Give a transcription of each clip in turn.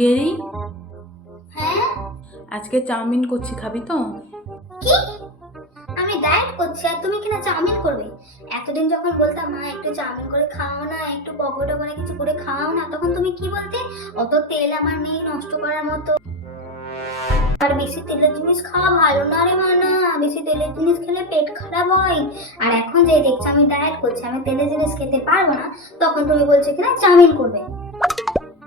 গেরি, হ্যাঁ। আজকে চাউমিন করছি, খাবি তো? কি? আমি ডায়েট করছি আর তুমি কিনা চাউমিন করবে? এতদিন যখন বলতাম মা একটু চাউমিন করে খাও না, একটু পকোড়া করে কিছু করে খাও না, তখন তুমি কি বলতে? অত তেল আমার নেই নষ্ট করার মতো। আর বেশি তেলের জিনিস খাওয়া ভালো না রে মানা। বেশি তেলের জিনিস খেলে পেট খারাপ হয়। আর এখন যে দেখছি আমি ডায়েট করছি, আমি তেলের জিনিস খেতে পারবো না, তখন তুমি বলছো কিনা চাউমিন করবে।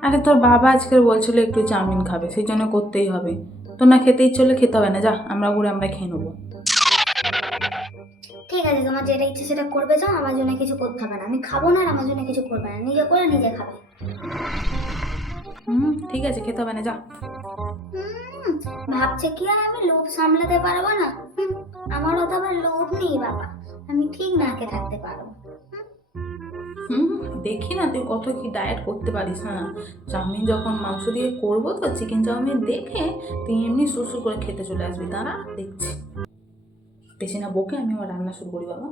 আরে তোর বাবা আজকে বলছিল একটু চাউমিন খাবে, সেই জন্য করতেই হবে। তো না খেতে ইচ্ছে হলে খেতে হবে না, যা আমরা করে আমরা খেয়ে নেবো। ঠিক আছে, তোমার যেটা ইচ্ছে সেটা করবে, যাও, আমার জন্য কিছু করতে হবে না। আমি খাবো না আর আমার জন্য কিছু করবে না, নিজে করে নিজে খাবে। ঠিক আছে, খেতে হবে না, যা। হুম, ভাবছে কি আর আমি লোভ সামলাতে পারবো না? আমারও তো আবার লোভ নেই বাবা, আমি ঠিক না খেয়ে থাকতে পারবো। হুম। দেখি না তুই কত কি ডায়েট করতে পারিস না। চাউমিন যখন মাংস দিয়ে করবো, তো চিকেন চাউমিন দেখে তুই এমনি সুসু করে খেতে চলে আসবি, দাঁড়া দেখছি। বেশি না বকে আমি আমার রান্না শুরু করি, বাবা।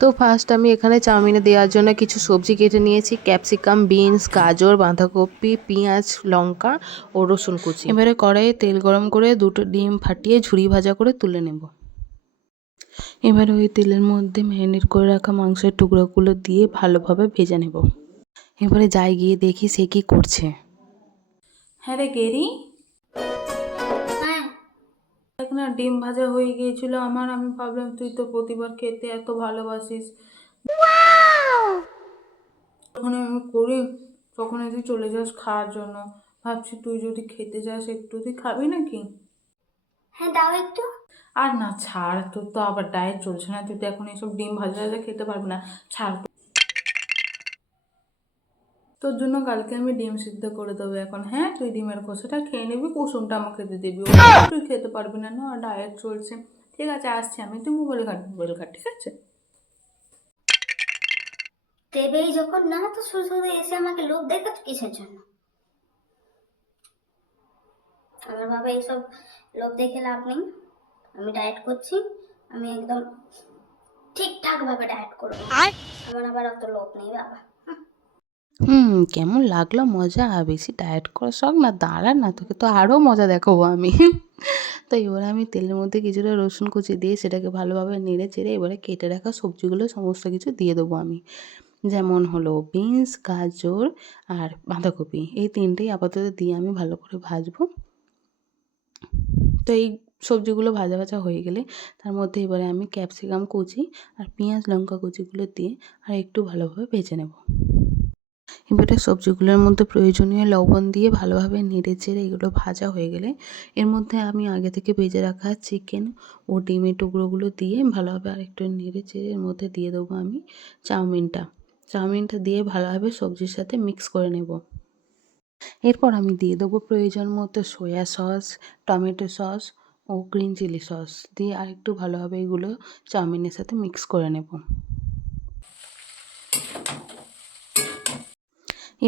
তো ফার্স্ট আমি এখানে চাউমিনে দেওয়ার জন্য কিছু সবজি কেটে নিয়েছি। ক্যাপসিকাম, বিনস, গাজর, বাঁধাকপি, পেঁয়াজ, লঙ্কা ও রসুন কুচি। এবারে কড়াইয়ে তেল গরম করে দুটো ডিম ফাটিয়ে ঝুরি ভাজা করে তুলে নেব। এবারে ওই তেলের মধ্যে ম্যারিনেট করে রাখা মাংসের টুকরোগুলো দিয়ে ভালোভাবে ভেজে নেব। এবারে যাই গিয়ে দেখি সে কি করছে। হ্যাঁ রে গেরি, হ্যাঁ। দেখ না ডিম ভাজা হয়ে গিয়েছিল আমার। আমি ভাবলাম তুই তো প্রতিবার খেতে এত ভালোবাসিস, যখন আমি করি তখন তুই চলে যাস খাওয়ার জন্য। ভাবছি তুই যদি খেতে যাস একটু, তুই খাবি নাকি? হ্যাঁ, দাও একটু। আর না ছাড়, তোর তো আবার ডায়েট চলছে না, তুই তো এখন এসব ডিম ভাজা ভাজা খেতে পারবি না, ছাড়। তোর জন্য কালকে আমি ডিম সিদ্ধ করে দেবো এখন। হ্যাঁ, তুই ডিমের খোসাটা খেয়ে নিবি, কুসুমটা আমাকে দিয়ে দিবি, ওটা তুই খেতে পারবি না, না ডায়েট চলছে। ঠিক আছে, আসছি আমি, তুই মোবাইল ঘাট, ঠিক আছে? দেবেই যখন না, তো শুধু শুধু এসে আমাকে লোভ দেখাচ্ছ কিসের জন্য? আমার বাবা এইসব লোভ দেখে লাভ নেই। আমি ডায়েট করছি, আমি একদম ঠিকঠাক ভাবে ডায়েট করবো। আমার আবার অত লোভ নেই বাবা। কেমন লাগলো মজা? বেশি ডায়েট করার শখ না? দাঁড়া না, তোকে তো আরও মজা দেখাবো আমি। তো এবারে আমি তেলের মধ্যে কিছুটা রসুন কুচি দিয়ে সেটাকে ভালোভাবে নেড়ে চেড়ে এবারে কেটে রাখা সবজিগুলো সমস্ত কিছু দিয়ে দেবো আমি। যেমন হলো বিনস, গাজর আর বাঁধাকপি, এই তিনটেই আপাতত দিয়ে আমি ভালো করে ভাজবো। তো এই সবজিগুলো ভাজা ভাজা হয়ে গেলে তার মধ্যে এবারে আমি ক্যাপসিকাম কুচি আর পেঁয়াজ লঙ্কা কুচিগুলো দিয়ে আর একটু ভালোভাবে ভেজে নেব। এবারে সবজিগুলোর মধ্যে প্রয়োজনীয় লবণ দিয়ে ভালোভাবে নেড়ে চেড়ে এগুলো ভাজা হয়ে গেলে এর মধ্যে আমি আগে থেকে ভেজে রাখা চিকেন ও ডিমের টুকরোগুলো দিয়ে ভালোভাবে আরেকটু নেড়ে চেড়ে এর মধ্যে দিয়ে দেবো আমি চাউমিনটা দিয়ে ভালোভাবে সবজির সাথে মিক্স করে নেব। এরপর আমি দিয়ে দেবো প্রয়োজন মতো সয়া সস, টমেটো সস ও গ্রিন চিলি সস দিয়ে আরেকটু ভালোভাবে এগুলো চাউমিনের সাথে মিক্স করে নেব।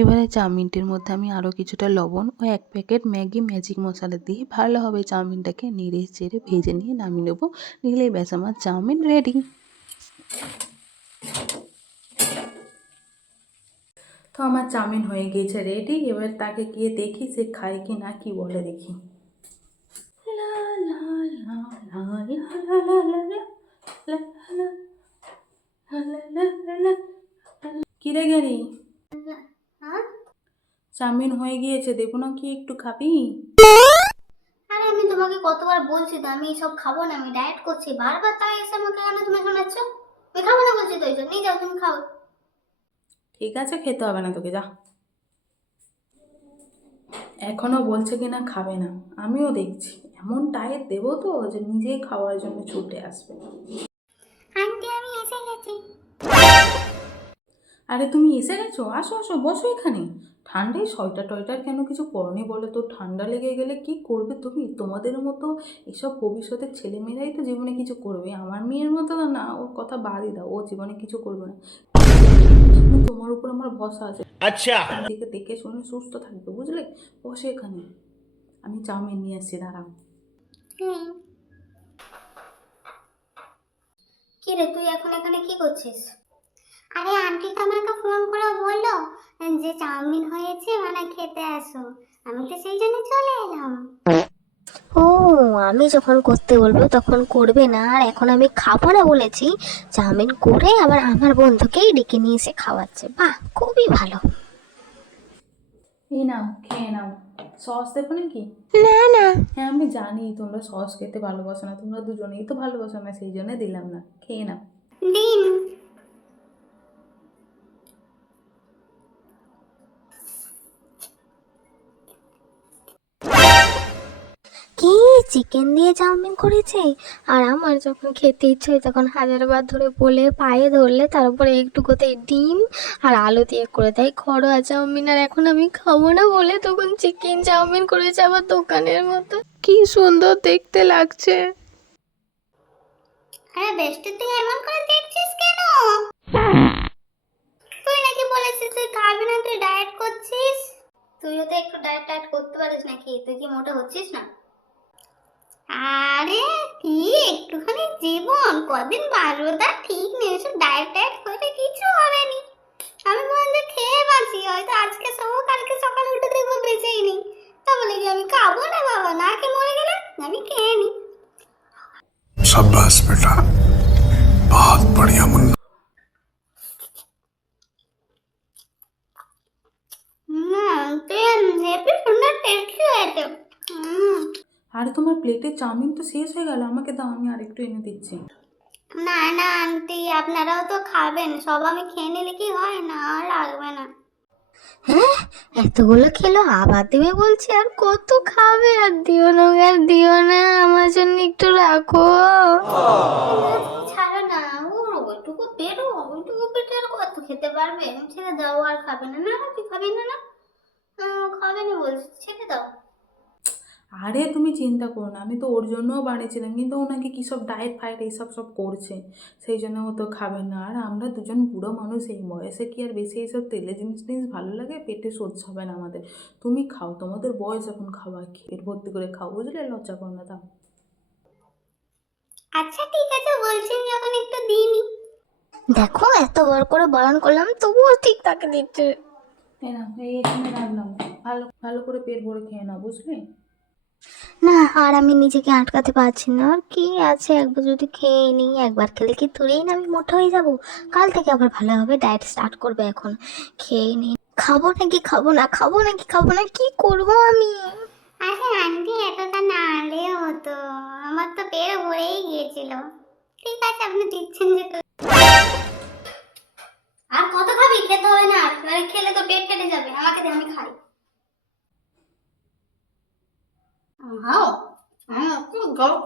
এবারে চাউমিনটির মধ্যে আমি আরও কিছুটা লবণ ও 1 প্যাকেট ম্যাগি ম্যাজিক মশলা দিয়ে ভালোভাবে চাউমিনটাকে নেড়ে চেড়ে ভেজে নিয়ে নামিয়ে নেবো। নিলেই ব্যাস আমার চাউমিন রেডি। তো আমার চাউমিন হয়ে গিয়েছে রেডি, এবার তাকে গিয়ে দেখি সে খায় কি না, কি বলে দেখি। লা লা লা লা লা লা লা লা লা লা লা লা লা লা লা। কিরে গেরি, হ্যাঁ। চাউমিন হয়ে গিয়েছে, দেবো না কি, একটু খাবি? আরে আমি তোমাকে কতবার বলছি তো আমি এসব খাবো না, আমি ডায়েট করছি, বারবার তাই এসে আমাকে কেন তুমি শোনাচ্ছ? আমি খাবো না বলছি তো, এইসব নিয়ে যাও, তুমি খাও। ঠিক আছে, খেতে হবে না তোকে, যা। এখনো বলছে কিনা খাবে না, আমিও দেখছি। এমন ডায়েট দেবো তো যে নিজেই খাওয়ার জন্য ছুটে আসবে। আন্টি আমি এসে গেছি। আরে তুমি এসে গেছো, আসো আসো, বসো এখানে। ঠান্ডায় সোয়েটার টয়টার কেন কিছু পরনি বলো তো? ঠান্ডা লেগে গেলে কি করবে তুমি? তোমাদের মতো এসব ভবিষ্যতের ছেলেমেয়েরাই তো জীবনে কিছু করবে, আমার মেয়ের মতো না, ওর কথা বাদই দাও, ও জীবনে কিছু করবে না। কিন্তু তোমার উপর আমার ভরসা আছে, আচ্ছা, নিজেকে দেখে শুনে সুস্থ থাকবে, বুঝলে? বসে এখানে, আমি চাউমিন নিয়ে এসেছি, দাঁড়াও। হুম। কি রে, তুই এখন এখানে কি করছিস? আরে আন্টি তো আমাকে ফোন করে বললো যে চাউমিন হয়েছে, মানে খেতে আসো। আমি তো সেই জন্য চলে এলাম। ও, আমি যখন করতে বলবো তখন করবে না, আর এখন আমি খাবো না বলেছি, চাউমিন করে আবার আমার বন্ধুকেই ডেকে নিয়ে এসে খাওয়াচ্ছে। বাহ, খুবই ভালো। এই নাও খেয়ে নাও। সস দেবো নাকি? না না, হ্যাঁ আমি জানি তোমরা সস খেতে ভালোবাসো না, তোমরা দুজনেই তো ভালোবাসো না, সেই জন্য দিলাম না, খেয়ে নাও। দিন। কি, চিকেন দিয়ে চাউমিন করেছে? আর আমার যখন খেতে ইচ্ছে হয় তখন হাজারবার ধরে বলে পায়ে ধরলে তারপরে একটু কোথায় ডিম আর আলু দিয়ে করে দেয় ঘরোয়া চাউমিন, আর এখন আমি খাবো না বলে তখন চিকেন চাউমিন করেছে আবার দোকানের মতো। কি সুন্দর দেখতে লাগছে। আরে বেস্ট, তুই এমন করে দেখছিস কেন? তুই নাকি বলেছিস তুই খাবি না, তুই ডায়েট করছিস। তুইও তো একটু ডায়েট করতে পারিস নাকি? তুই কি মোটা হচ্ছিস না? আরে কি একটুখানি জীবন, কদিন বাঁচবো তার ঠিক নেই, এসব ডায়েট করে কিছু হবে নি। আমি মনে হয় খেয়ে বাঁচি, হয়তো আজকে কালকে সকালে উঠে দেখবো বেঁচেই নেই। তা বলে কি আমি খাবো না বাবা? না খেয়ে মরে গেলে আমি খেয়ে নি। शाबाश बेटा, बहुत बढ़िया मुन्ना। তুই হেভি সুন্দর টেস্টি হয়েছে। আরে তোমার প্লেটের চাউমিন তো শেষ হয়ে গেল, আমাকে দাও, আমি আরেকটু এনে দিচ্ছি। না না আন্টি, আপনারাও তো খাবেন, সব আমি খেয়ে নিলে কি হয়? না, আর লাগবে না। হ্যাঁ, এতগুলো খেলো আবার দেবে বলছে, আর কত খাবে? আর দিও না, আর দিও না, আমার জন্য একটু রাখো। ছাড়ো না, ওইটুকু পেরো, ওইটুকু পেটে আর কত খেতে পারবে? ছেড়ে দাও, আর খাবে না। না তুই খাবি না? না খাবে না বলছি, ছেড়ে দাও। আরে তুমি চিন্তা করো না, আমি তো ওর জন্যও বানিয়েছিলাম, কিন্তু ও নাকি কী সব ডায়েট ফায়েট এইসব সব করছে, সেই জন্য ও তো খাবে না। আর আমরা দুজন বুড়ো মানুষ, এই বয়সে কি আর বেশি এইসব তেলে জিনিস টিনিস ভালো লাগে? পেটে সহ্য হবে না আমাদের। তুমি খাও, তোমাদের বয়স এখন খাবার, পেট ভর্তি করে খাও, বুঝলে? লজ্জা করো না, দাও। আচ্ছা ঠিক আছে, বলছেন যখন একটু দিইনি। দেখো এত বড় করে বারণ করলাম তবুও ঠিক তাকে দিচ্ছে। এই না, এই এখানে রাখলাম, ভালো ভালো করে পেট ভরে খেয়ে নাও, বুঝলে? না, আর আমি নিজেকে আটকাতে পারছি না। আর কি আছে, একবার যদি খেয়ে নিই, একবার খেলে কি ধরেই না আমি মোটা হয়ে যাব? কাল থেকে আবার ভালো হবে, ডায়েট স্টার্ট করবে এখন। খেয়ে নিই। খাবো নাকি খাবো না, খাবো নাকি খাবো না, কি করব আমি? আরে আন্টি, এতটা না আনলে হতো, আমার তো পেট ভরেই গিয়েছিল। ঠিক আছে, আপনি দিচ্ছেন যে। আর কত খাবি? খেতে হবে না, আর খেলে তো পেট কেটে যাবে। আমাকে দে, আমি খাই। হাও, একটু গল্প